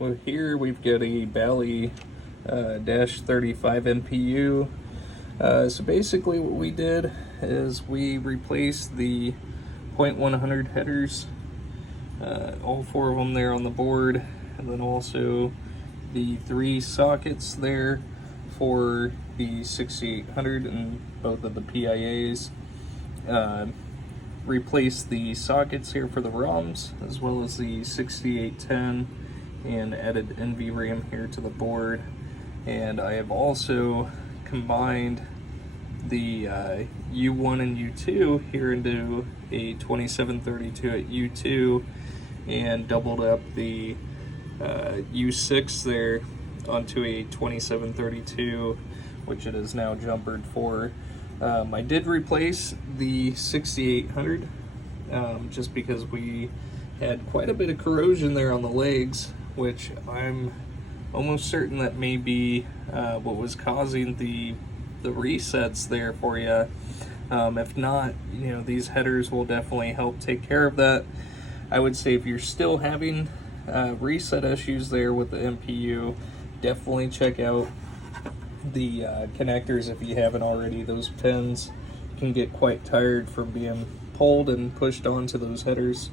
well, here we've got a Bally dash 35 MPU. So basically what we did is we replaced the .100 headers, all four of them there on the board, and then also the 3 sockets there for the 6800 and both of the PIAs. Replaced the sockets here for the ROMs as well as the 6810 and added NVRAM here to the board. And I have also combined the U1 and U2 here into a 2732 at U2 and doubled up the U6 there onto a 2732, which it is now jumpered for. I did replace the 6800 just because we had quite a bit of corrosion there on the legs, which I'm almost certain that may be what was causing the resets there for you. If not, these headers will definitely help take care of that. I would say if you're still having reset issues there with the MPU, definitely check out the connectors if you haven't already. Those pins can get quite tired from being pulled and pushed onto those headers.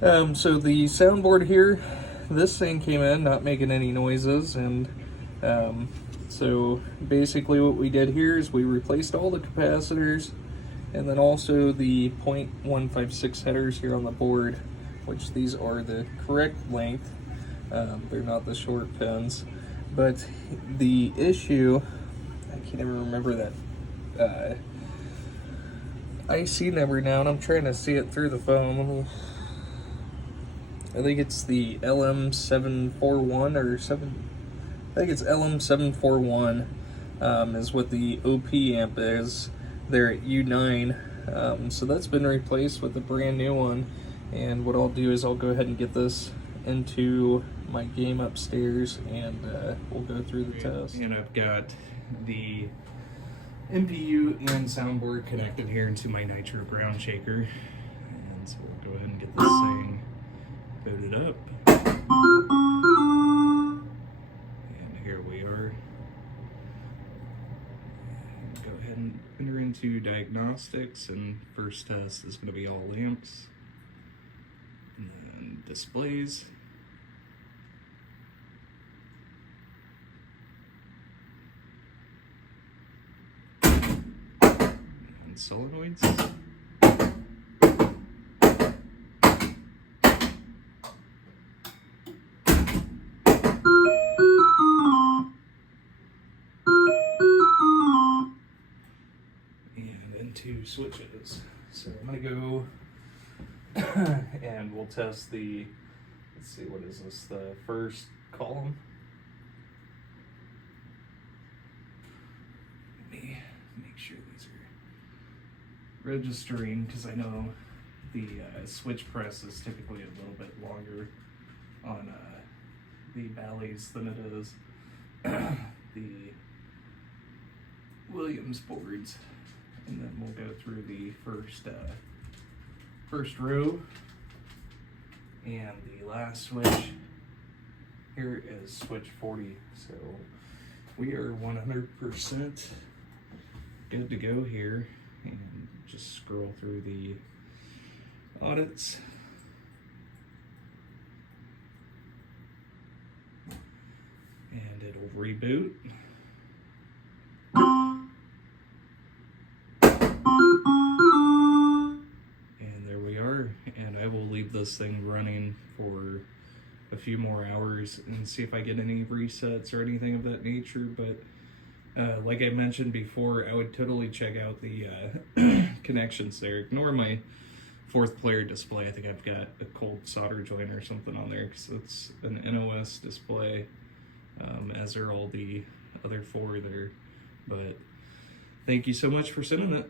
So the soundboard here, this thing came in not making any noises, and so basically what we did here is we replaced all the capacitors and then also the .156 headers here on the board, which these are the correct length. They're not the short pins. But the issue, I can't even remember that IC number now, and I'm trying to see it through the phone. I think it's the LM741 or 7. I think it's LM741 is what the OP amp is there at U9. So that's been replaced with a brand new one. And what I'll do is I'll go ahead and get this into my game upstairs and we'll go through the test. And I've got the MPU and soundboard connected here into my nitro ground shaker, and so we'll go ahead and get this thing booted up, and here we are. And go ahead and enter into diagnostics, and first test is going to be all lamps and then displays. Solenoids. And into switches. So I'm gonna go and we'll test the, let's see, what is this, the first column. Let me make sure these are registering, because I know the switch press is typically a little bit longer on the Bally's than it is the Williams boards. And then we'll go through the first row, and the last switch here is switch 40. So we are 100% good to go here. And just scroll through the audits. And it'll reboot. And there we are. And I will leave this thing running for a few more hours and see if I get any resets or anything of that nature. But like I mentioned before, I would totally check out the connections there. Ignore my 4th player display. I think I've got a cold solder joint or something on there because it's an NOS display, as are all the other 4 there. But thank you so much for sending it.